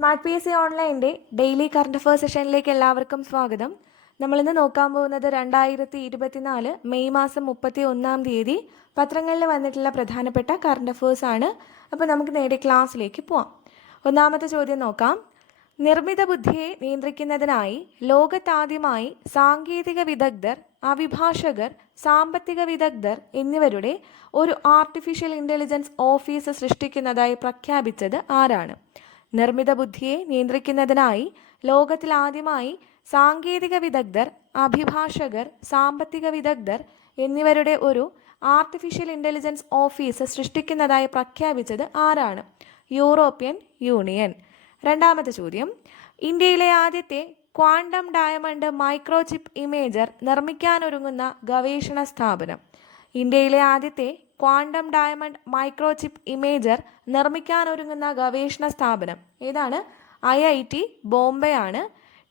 Smart P S C ഓൺലൈന്റെ daily current affairs സെഷനിലേക്ക് എല്ലാവർക്കും സ്വാഗതം. നമ്മളിന്ന് നോക്കാൻ പോകുന്നത് രണ്ടായിരത്തി ഇരുപത്തിനാല് മെയ് മാസം മുപ്പത്തി ഒന്നാം തീയതി പത്രങ്ങളിൽ വന്നിട്ടുള്ള പ്രധാനപ്പെട്ട കറണ്ട് അഫയേഴ്സ് ആണ്. അപ്പോൾ നമുക്ക് നേരെ ക്ലാസ്സിലേക്ക് പോവാം. ഒന്നാമത്തെ ചോദ്യം നോക്കാം. നിർമ്മിത ബുദ്ധിയെ നിയന്ത്രിക്കുന്നതിനായി ലോകത്താദ്യമായി സാങ്കേതിക വിദഗ്ധർ അഭിഭാഷകർ സാമ്പത്തിക വിദഗ്ധർ എന്നിവരുടെ ഒരു ആർട്ടിഫിഷ്യൽ ഇന്റലിജൻസ് ഓഫീസ് സൃഷ്ടിക്കുന്നതായി പ്രഖ്യാപിച്ചത് ആരാണ്? നിർമ്മിത ബുദ്ധിയെ നിയന്ത്രിക്കുന്നതിനായി ലോകത്തിലാദ്യമായി സാങ്കേതിക വിദഗ്ധർ അഭിഭാഷകർ സാമ്പത്തിക വിദഗ്ധർ എന്നിവരുടെ ഒരു ആർട്ടിഫിഷ്യൽ ഇന്റലിജൻസ് ഓഫീസ് സൃഷ്ടിക്കുന്നതായി പ്രഖ്യാപിച്ചത് ആരാണ്? European union. രണ്ടാമത്തെ ചോദ്യം. ഇന്ത്യയിലെ ആദ്യത്തെ ക്വാണ്ടം ഡയമണ്ട് മൈക്രോചിപ്പ് ഇമേജർ നിർമ്മിക്കാനൊരുങ്ങുന്ന ഗവേഷണ സ്ഥാപനം. ഇന്ത്യയിലെ ആദ്യത്തെ ക്വാണ്ടം ഡയമണ്ട് മൈക്രോചിപ്പ് ഇമേജർ നിർമ്മിക്കാനൊരുങ്ങുന്ന ഗവേഷണ സ്ഥാപനം. ഏതാണ്? ഐ ഐ ടി ബോംബെ ആണ്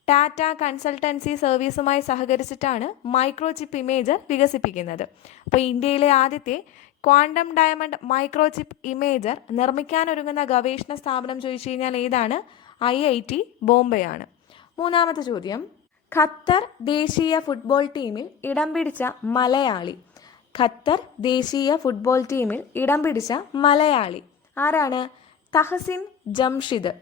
ടാറ്റ കൺസൾട്ടൻസി സർവീസുമായി സഹകരിച്ചിട്ടാണ് മൈക്രോചിപ്പ് ഇമേജർ വികസിപ്പിക്കുന്നത്. അപ്പോൾ ഇന്ത്യയിലെ ആദ്യത്തെ ക്വാണ്ടം ഡയമണ്ട് മൈക്രോചിപ്പ് ഇമേജർ നിർമ്മിക്കാനൊരുങ്ങുന്ന ഗവേഷണ സ്ഥാപനം ചോദിച്ചു കഴിഞ്ഞാൽ ഏതാണ്? ഐ ഐ ടി ബോംബെയാണ്. മൂന്നാമത്തെ ചോദ്യം. ഖത്തർ ദേശീയ ഫുട്ബോൾ ടീമിൽ ഇടം പിടിച്ച മലയാളി ഖത്തർ ദേശീയ ഫുട്ബോൾ ടീമിൽ ഇടം പിടിച്ച മലയാളി. ആരാണ്? തഹസിൻ ജംഷിദ്.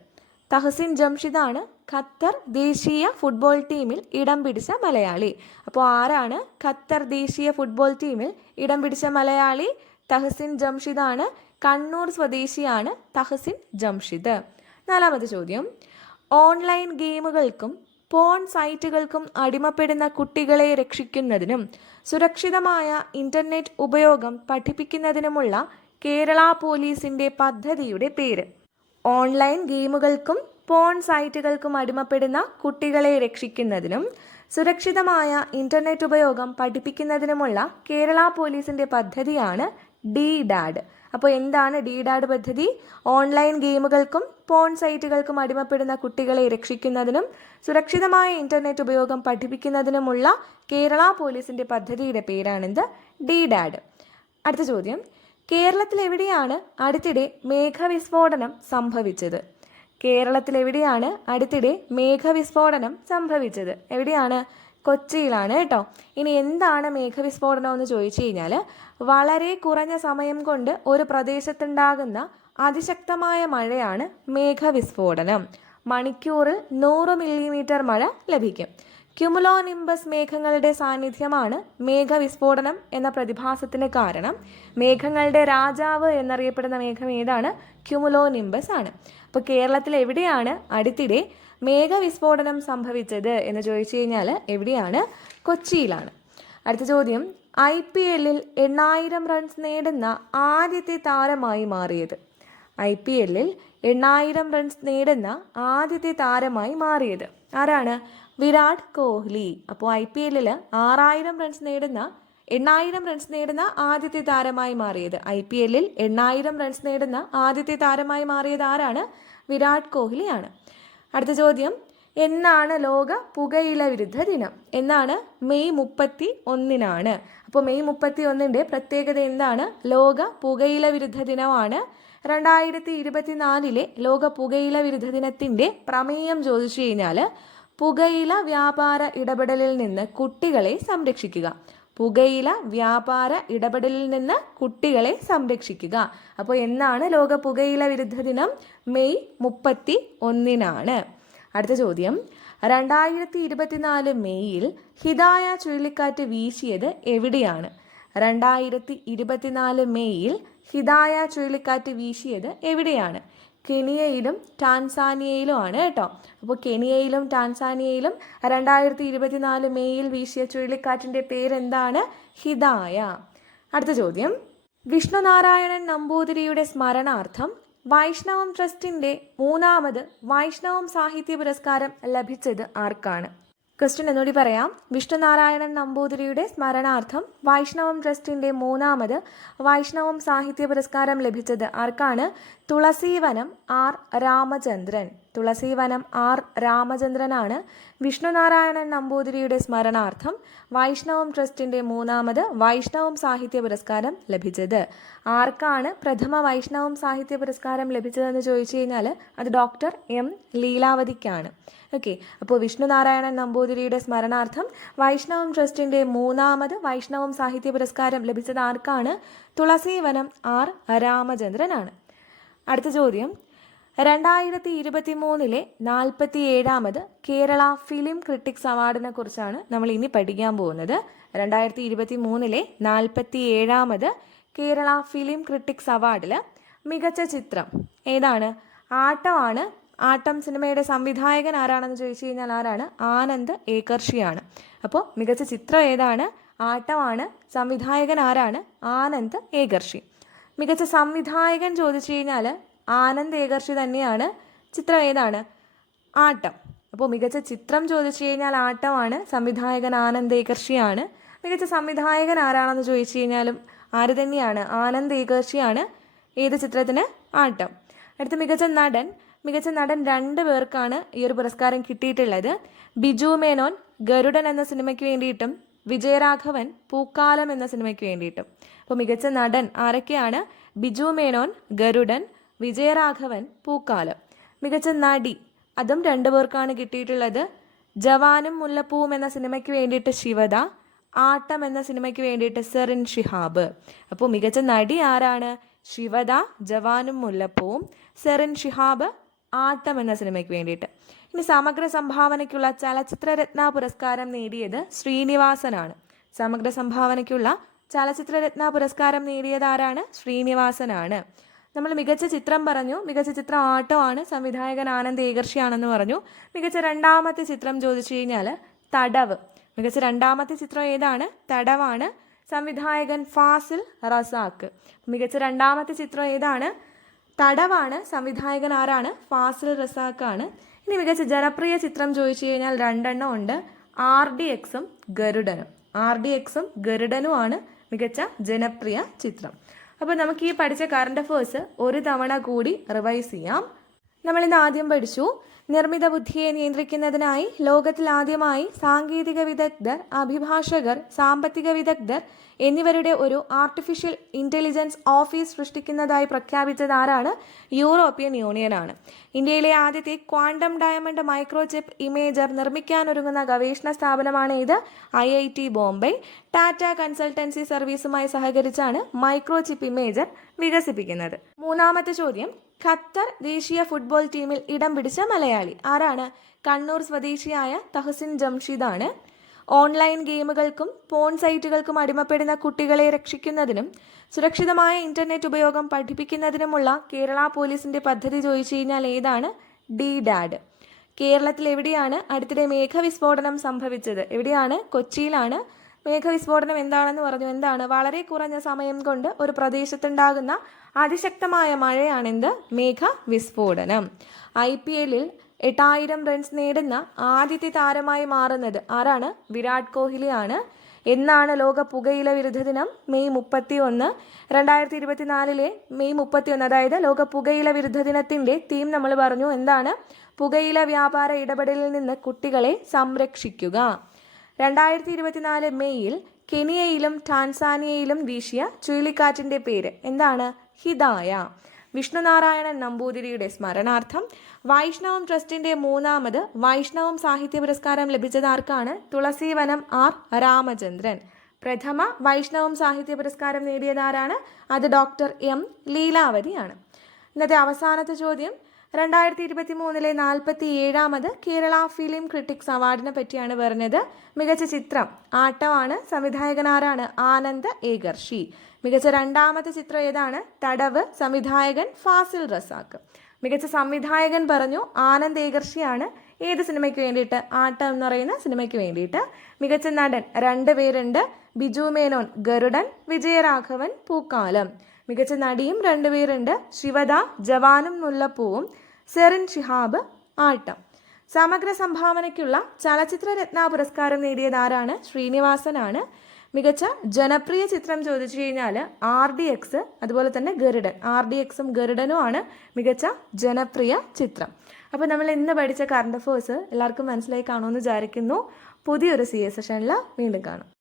തഹസിൻ ജംഷിദാണ് ഖത്തർ ദേശീയ ഫുട്ബോൾ ടീമിൽ ഇടം പിടിച്ച മലയാളി. അപ്പോൾ ആരാണ് ഖത്തർ ദേശീയ ഫുട്ബോൾ ടീമിൽ ഇടം പിടിച്ച മലയാളി? തഹസിൻ ജംഷിദാണ് കണ്ണൂർ സ്വദേശിയാണ് തഹസിൻ ജംഷിദ്. നാലാമത്തെ ചോദ്യം. ഓൺലൈൻ ഗെയിമുകൾക്കും പോൺ സൈറ്റുകൾക്കും അടിമപ്പെടുന്ന കുട്ടികളെ രക്ഷിക്കുന്നതിനും സുരക്ഷിതമായ ഇന്റർനെറ്റ് ഉപയോഗം പഠിപ്പിക്കുന്നതിനുമുള്ള കേരള പോലീസിന്റെ പദ്ധതിയുടെ പേര്. ഓൺലൈൻ ഗെയിമുകൾക്കും പോൺ സൈറ്റുകൾക്കും അടിമപ്പെടുന്ന കുട്ടികളെ രക്ഷിക്കുന്നതിനും സുരക്ഷിതമായ ഇന്റർനെറ്റ് ഉപയോഗം പഠിപ്പിക്കുന്നതിനുമുള്ള കേരള പോലീസിന്റെ പദ്ധതിയാണ് ഡി ഡാഡ് അപ്പോൾ എന്താണ് ഡി ഡാഡ് പദ്ധതി? ഓൺലൈൻ ഗെയിമുകൾക്കും പോൺ സൈറ്റുകൾക്കും അടിമപ്പെടുന്ന കുട്ടികളെ രക്ഷിക്കുന്നതിനും സുരക്ഷിതമായ ഇന്റർനെറ്റ് ഉപയോഗം പഠിപ്പിക്കുന്നതിനുമുള്ള കേരള പോലീസിന്റെ പദ്ധതിയുടെ പേരാണിത് ഡി ഡാഡ് അടുത്ത ചോദ്യം. കേരളത്തിൽ എവിടെയാണ് അടുത്തിടെ മേഘവിസ്ഫോടനം സംഭവിച്ചത്? കേരളത്തിൽ എവിടെയാണ് അടുത്തിടെ മേഘവിസ്ഫോടനം സംഭവിച്ചത്? എവിടെയാണ് കൊച്ചിയിലാണ് കേട്ടോ. ഇനി എന്താണ് മേഘവിസ്ഫോടനം എന്ന് ചോദിച്ചു കഴിഞ്ഞാൽ വളരെ കുറഞ്ഞ സമയം കൊണ്ട് ഒരു പ്രദേശത്തുണ്ടാകുന്ന അതിശക്തമായ മഴയാണ് മേഘവിസ്ഫോടനം. മണിക്കൂറിൽ നൂറ് മില്ലിമീറ്റർ മഴ ലഭിക്കും. ക്യുമുലോനിംബസ് മേഘങ്ങളുടെ സാന്നിധ്യമാണ് മേഘവിസ്ഫോടനം എന്ന പ്രതിഭാസത്തിന് കാരണം. മേഘങ്ങളുടെ രാജാവ് എന്നറിയപ്പെടുന്ന മേഘം ഏതാണ്? ക്യുമുലോനിംബസ് ആണ്. അപ്പോൾ കേരളത്തിൽ എവിടെയാണ്? അടുത്തിടെ മേഘവിസ്ഫോടനം സംഭവിച്ചത് എന്ന് ചോദിച്ചു കഴിഞ്ഞാൽ എവിടെയാണ്? കൊച്ചിയിലാണ്. അടുത്ത ചോദ്യം. ഐ പി എല്ലിൽ എണ്ണായിരം റൺസ് നേടുന്ന ആദ്യത്തെ താരമായി മാറിയത്. ഐ പി എല്ലിൽ എണ്ണായിരം റൺസ് നേടുന്ന ആദ്യത്തെ താരമായി മാറിയത് ആരാണ്? വിരാട് കോഹ്ലി. അപ്പോൾ ഐ പി എല്ലിൽ ആറായിരം റൺസ് നേടുന്ന എണ്ണായിരം റൺസ് നേടുന്ന ആദ്യത്തെ താരമായി മാറിയത്. ഐ പി എല്ലിൽ എണ്ണായിരം റൺസ് നേടുന്ന ആദ്യത്തെ താരമായി മാറിയത് ആരാണ്? വിരാട് കോഹ്ലിയാണ്. അടുത്ത ചോദ്യം. എന്നാണ് ലോക പുകയില വിരുദ്ധ ദിനം? എന്നാണ് മെയ് മുപ്പത്തി ഒന്നിനാണ് അപ്പോൾ മെയ് മുപ്പത്തി ഒന്നിന്റെ പ്രത്യേകത എന്താണ്? ലോക പുകയില വിരുദ്ധ ദിനമാണ്. രണ്ടായിരത്തി ഇരുപത്തിനാലിലെ ലോക പുകയില വിരുദ്ധ ദിനത്തിന്റെ പ്രമേയം ചോദിച്ചു കഴിഞ്ഞാൽ പുകയില വ്യാപാര ഇടപെടലിൽ നിന്ന് കുട്ടികളെ സംരക്ഷിക്കുക. പുകയില വ്യാപാര ഇടപെടലിൽ നിന്ന് കുട്ടികളെ സംരക്ഷിക്കുക. അപ്പോൾ എന്നാണ് ലോക പുകയില വിരുദ്ധ ദിനം? മെയ് മുപ്പത്തി ഒന്നിനാണ് അടുത്ത ചോദ്യം. രണ്ടായിരത്തി ഇരുപത്തിനാല് മെയ്യിൽ ഹിതായ ചുഴലിക്കാറ്റ് വീശിയത് എവിടെയാണ്? രണ്ടായിരത്തി ഇരുപത്തിനാല് മെയ്യിൽ ഹിതായ ചുഴലിക്കാറ്റ് വീശിയത് എവിടെയാണ്? കെനിയയിലും ടാൻസാനിയയിലും ആണ് കേട്ടോ. അപ്പോൾ കെനിയയിലും ടാൻസാനിയയിലും രണ്ടായിരത്തി ഇരുപത്തിനാല് മെയ്യിൽ വീശിയ ചുഴലിക്കാറ്റിന്റെ പേരെന്താണ്? ഹിദായ. അടുത്ത ചോദ്യം. വിഷ്ണുനാരായണൻ നമ്പൂതിരിയുടെ സ്മരണാർത്ഥം വൈഷ്ണവം ട്രസ്റ്റിന്റെ മൂന്നാമത് വൈഷ്ണവം സാഹിത്യ പുരസ്കാരം ലഭിച്ചത് ആർക്കാണ്? ക്വസ്റ്റ്യൻ എന്നുകൂടി പറയാം. വിഷ്ണുനാരായണൻ നമ്പൂതിരിയുടെ സ്മരണാർത്ഥം വൈഷ്ണവം ട്രസ്റ്റിന്റെ മൂന്നാമത് വൈഷ്ണവം സാഹിത്യ പുരസ്കാരം ലഭിച്ചത് ആർക്കാണ്? തുളസീവനം ആർ രാമചന്ദ്രൻ. തുളസീവനം ആർ രാമചന്ദ്രനാണ് വിഷ്ണുനാരായണൻ നമ്പൂതിരിയുടെ സ്മരണാർത്ഥം വൈഷ്ണവം ട്രസ്റ്റിന്റെ മൂന്നാമത് വൈഷ്ണവം സാഹിത്യ പുരസ്കാരം ലഭിച്ചത്. ആർക്കാണ് പ്രഥമ വൈഷ്ണവം സാഹിത്യ പുരസ്കാരം ലഭിച്ചതെന്ന് ചോദിച്ചു കഴിഞ്ഞാൽ അത് ഡോക്ടർ എം ലീലാവതിക്കാണ്. ഓക്കെ അപ്പോൾ വിഷ്ണുനാരായണൻ നമ്പൂതിരിയുടെ സ്മരണാർത്ഥം വൈഷ്ണവം ട്രസ്റ്റിന്റെ മൂന്നാമത് വൈഷ്ണവം സാഹിത്യ പുരസ്കാരം ലഭിച്ചത് ആർക്കാണ്? തുളസീവനം ആർ രാമചന്ദ്രനാണ്. അടുത്ത ചോദ്യം. രണ്ടായിരത്തി ഇരുപത്തി മൂന്നിലെ നാൽപ്പത്തി ഏഴാമത് കേരള ഫിലിം ക്രിട്ടിക്സ് അവാർഡിനെ കുറിച്ചാണ് നമ്മൾ ഇനി പഠിക്കാൻ പോകുന്നത്. രണ്ടായിരത്തി ഇരുപത്തി മൂന്നിലെ നാൽപ്പത്തി ഏഴാമത് കേരള ഫിലിം ക്രിട്ടിക്സ് അവാർഡിൽ മികച്ച ചിത്രം ഏതാണ്? ആട്ടമാണ്. ആട്ടം സിനിമയുടെ സംവിധായകൻ ആരാണെന്ന് ചോദിച്ചു കഴിഞ്ഞാൽ ആരാണ്? ആനന്ദ് ഏകർഷിയാണ്. അപ്പോൾ മികച്ച ചിത്രം ഏതാണ്? ആട്ടമാണ്. സംവിധായകൻ ആരാണ്? ആനന്ദ് ഏകർഷി. മികച്ച സംവിധായകൻ ചോദിച്ചു കഴിഞ്ഞാൽ ആനന്ദ് ഏകർഷി തന്നെയാണ്. ചിത്രം ഏതാണ്? ആട്ടം. അപ്പോൾ മികച്ച ചിത്രം ചോദിച്ചു കഴിഞ്ഞാൽ ആട്ടമാണ്. സംവിധായകൻ ആനന്ദ് ഏകർഷിയാണ്. മികച്ച സംവിധായകൻ ആരാണെന്ന് ചോദിച്ചു കഴിഞ്ഞാലും ആര് തന്നെയാണ്? ആനന്ദ് ഏകർഷിയാണ്. ഏത് ചിത്രത്തിന്? ആട്ടം. അടുത്ത മികച്ച നടൻ. മികച്ച നടൻ രണ്ട് പേർക്കാണ് ഈ ഒരു പുരസ്കാരം കിട്ടിയിട്ടുള്ളത്. ബിജു മേനോൻ ഗരുഡൻ എന്ന സിനിമയ്ക്ക് വേണ്ടിയിട്ടും വിജയരാഘവൻ പൂക്കാലം എന്ന സിനിമയ്ക്ക് വേണ്ടിയിട്ടും. അപ്പോൾ മികച്ച നടൻ ആരൊക്കെയാണ്? ബിജു മേനോൻ ഗരുഡൻ വിജയരാഘവൻ പൂക്കാലം. മികച്ച നടി അതും രണ്ടു പേർക്കാണ് കിട്ടിയിട്ടുള്ളത്. ജവാനും മുല്ലപ്പൂവും എന്ന സിനിമയ്ക്ക് വേണ്ടിയിട്ട് ശിവദ ആട്ടം എന്ന സിനിമയ്ക്ക് വേണ്ടിയിട്ട് സെറിൻ ഷിഹാബ്. അപ്പോൾ മികച്ച നടി ആരാണ്? ശിവദ ജവാനും മുല്ലപ്പൂവും സെറിൻ ഷിഹാബ് ആട്ടം എന്ന സിനിമയ്ക്ക് വേണ്ടിയിട്ട്. ഇനി സമഗ്ര സംഭാവനയ്ക്കുള്ള ചലച്ചിത്ര ചലച്ചിത്രരത്ന പുരസ്കാരം നേടിയത് ശ്രീനിവാസനാണ്. സമഗ്ര സംഭാവനയ്ക്കുള്ള ചലച്ചിത്ര ചലച്ചിത്രരത്ന പുരസ്കാരം നേടിയത് ആരാണ്? ശ്രീനിവാസനാണ്. നമ്മൾ മികച്ച ചിത്രം പറഞ്ഞു. മികച്ച ചിത്രം ആട്ടമാണ്. സംവിധായകൻ ആനന്ദ് ഏകർഷിയാണെന്ന് പറഞ്ഞു. മികച്ച രണ്ടാമത്തെ ചിത്രം ചോദിച്ചു കഴിഞ്ഞാൽ തടവ്. മികച്ച രണ്ടാമത്തെ ചിത്രം ഏതാണ്? തടവാണ്. സംവിധായകൻ ഫാസിൽ റസാക്ക്. മികച്ച രണ്ടാമത്തെ ചിത്രം ഏതാണ്? തടവാണ്. സംവിധായകൻ ആരാണ്? ഫാസിൽ റസാഖാണ്. ഇനി മികച്ച ജനപ്രിയ ചിത്രം ചോദിച്ചു കഴിഞ്ഞാൽ രണ്ടെണ്ണം ഉണ്ട്. ആർ ഡി എക്സും ഗരുഡനും. ആർ ഡി എക്സും ഗരുഡനുമാണ് മികച്ച ജനപ്രിയ ചിത്രം. അപ്പോൾ നമുക്ക് ഈ പഠിച്ച കറണ്ട് അഫേഴ്സ് ഒരു തവണ കൂടി റിവൈസ് ചെയ്യാം. നമ്മൾ ഇന്ന് ആദ്യം പഠിച്ചു നിർമ്മിത ബുദ്ധിയെ നിയന്ത്രിക്കുന്നതിനായി ലോകത്തിൽ ആദ്യമായി സാങ്കേതിക വിദഗ്ധർ അഭിഭാഷകർ സാമ്പത്തിക വിദഗ്ധർ എന്നിവരുടെ ഒരു ആർട്ടിഫിഷ്യൽ ഇന്റലിജൻസ് ഓഫീസ് സൃഷ്ടിക്കുന്നതായി പ്രഖ്യാപിച്ചത് ആരാണ്? യൂറോപ്യൻ യൂണിയനാണ് ഇന്ത്യയിലെ ആദ്യത്തെ ക്വാണ്ടം ഡയമണ്ട് മൈക്രോചിപ്പ് ഇമേജർ നിർമ്മിക്കാനൊരുങ്ങുന്ന ഗവേഷണ സ്ഥാപനമാണ് ഇത് I I T Bombay. Tata consultancy സർവീസുമായി സഹകരിച്ചാണ് മൈക്രോചിപ്പ് ഇമേജർ വികസിപ്പിക്കുന്നത്. മൂന്നാമത്തെ ചോദ്യം ഖത്തർ ദേശീയ ഫുട്ബോൾ ടീമിൽ ഇടം പിടിച്ച മലയാളി. ആരാണ്? കണ്ണൂർ സ്വദേശിയായ തഹസിൻ ജംഷീദാണ്. ഓൺലൈൻ ഗെയിമുകൾക്കും പോൺ സൈറ്റുകൾക്കും അടിമപ്പെടുന്ന കുട്ടികളെ രക്ഷിക്കുന്നതിനും സുരക്ഷിതമായ ഇന്റർനെറ്റ് ഉപയോഗം പഠിപ്പിക്കുന്നതിനുമുള്ള കേരള പോലീസിന്റെ പദ്ധതി ചോദിച്ചു കഴിഞ്ഞാൽ ഏതാണ്? D dad. കേരളത്തിൽ എവിടെയാണ് അടുത്തിടെ മേഘവിസ്ഫോടനം സംഭവിച്ചത്? എവിടെയാണ്? കൊച്ചിയിലാണ്. മേഘവിസ്ഫോടനം എന്താണെന്ന് പറഞ്ഞു. എന്താണ്? വളരെ കുറഞ്ഞ സമയം കൊണ്ട് ഒരു പ്രദേശത്തുണ്ടാകുന്ന അതിശക്തമായ മഴയാണെന്ത്? മേഘ വിസ്ഫോടനം. ഐ പി എല്ലിൽ എട്ടായിരം റൺസ് നേടുന്ന ആദ്യത്തെ താരമായി മാറുന്നത് ആരാണ്? വിരാട് കോഹ്ലിയാണ്. എന്നാണ് ലോക പുകയില വിരുദ്ധ ദിനം മെയ് മുപ്പത്തി ഒന്ന് രണ്ടായിരത്തി ഇരുപത്തിനാലിലെ മെയ് മുപ്പത്തി ഒന്ന് അതായത് ലോക പുകയില വിരുദ്ധ ദിനത്തിന്റെ തീം നമ്മൾ പറഞ്ഞു. എന്താണ്? പുകയില വ്യാപാര ഇടപെടലിൽ നിന്ന് കുട്ടികളെ സംരക്ഷിക്കുക. രണ്ടായിരത്തി ഇരുപത്തിനാല് മെയ്യിൽ കെനിയയിലും ടാൻസാനിയയിലും വീശിയ ചുഴലിക്കാറ്റിന്റെ പേര് എന്താണ്? ഹിദായ വിഷ്ണുനാരായണൻ നമ്പൂതിരിയുടെ സ്മരണാർത്ഥം വൈഷ്ണവം ട്രസ്റ്റിന്റെ മൂന്നാമത് വൈഷ്ണവം സാഹിത്യ പുരസ്കാരം ലഭിച്ചത് ആർക്കാണ് തുളസീവനം ആർ രാമചന്ദ്രൻ. പ്രഥമ വൈഷ്ണവം സാഹിത്യ പുരസ്കാരം നേടിയതാരാണ്? അത് ഡോക്ടർ എം ലീലാവതിയാണ്. ഇന്നത്തെ അവസാനത്തെ ചോദ്യം. രണ്ടായിരത്തി ഇരുപത്തി മൂന്നിലെ നാൽപ്പത്തി ഏഴാമത് കേരള ഫിലിം ക്രിട്ടിക്സ് അവാർഡിനെ പറ്റിയാണ് പറഞ്ഞത്. മികച്ച ചിത്രം. ആട്ടമാണ്. സംവിധായകനാരാണ് ആനന്ദ് ഏകർഷി. മികച്ച രണ്ടാമത്തെ ചിത്രം ഏതാണ്? തടവ് സംവിധായകൻ ഫാസിൽ റസാക്ക്. മികച്ച സംവിധായകൻ പറഞ്ഞു ആനന്ദ് ഏകർഷിയാണ്. ഏത് സിനിമയ്ക്ക് വേണ്ടിയിട്ട്? ആട്ടം എന്ന് പറയുന്ന സിനിമയ്ക്ക് വേണ്ടിയിട്ട്. മികച്ച നടൻ രണ്ട് പേരുണ്ട്. ബിജു മേനോൻ ഗരുഡൻ വിജയരാഘവൻ പൂക്കാലം. മികച്ച നടിയും രണ്ടുപേരുണ്ട് ശിവദ ജവാനും മുല്ലപ്പൂവും സെറിൻ ഷിഹാബ് ആട്ടം. സമഗ്ര സംഭാവനയ്ക്കുള്ള ചലച്ചിത്ര രത്ന പുരസ്കാരം നേടിയതാരാണ് ശ്രീനിവാസനാണ്. മികച്ച ജനപ്രിയ ചിത്രം ചോദിച്ചു കഴിഞ്ഞാൽ ആർ ഡി എക്സ് അതുപോലെ തന്നെ ഗരുഡൻ. ആർ ഡി എക്സും ഗരുഡനും ആണ് മികച്ച ജനപ്രിയ ചിത്രം. അപ്പോൾ നമ്മൾ ഇന്ന് പഠിച്ച കറണ്ട് അഫേഴ്സ് എല്ലാവർക്കും മനസ്സിലായി കാണുമെന്ന് വിചാരിക്കുന്നു. പുതിയൊരു സി എ സെഷനിൽ വീണ്ടും കാണാം.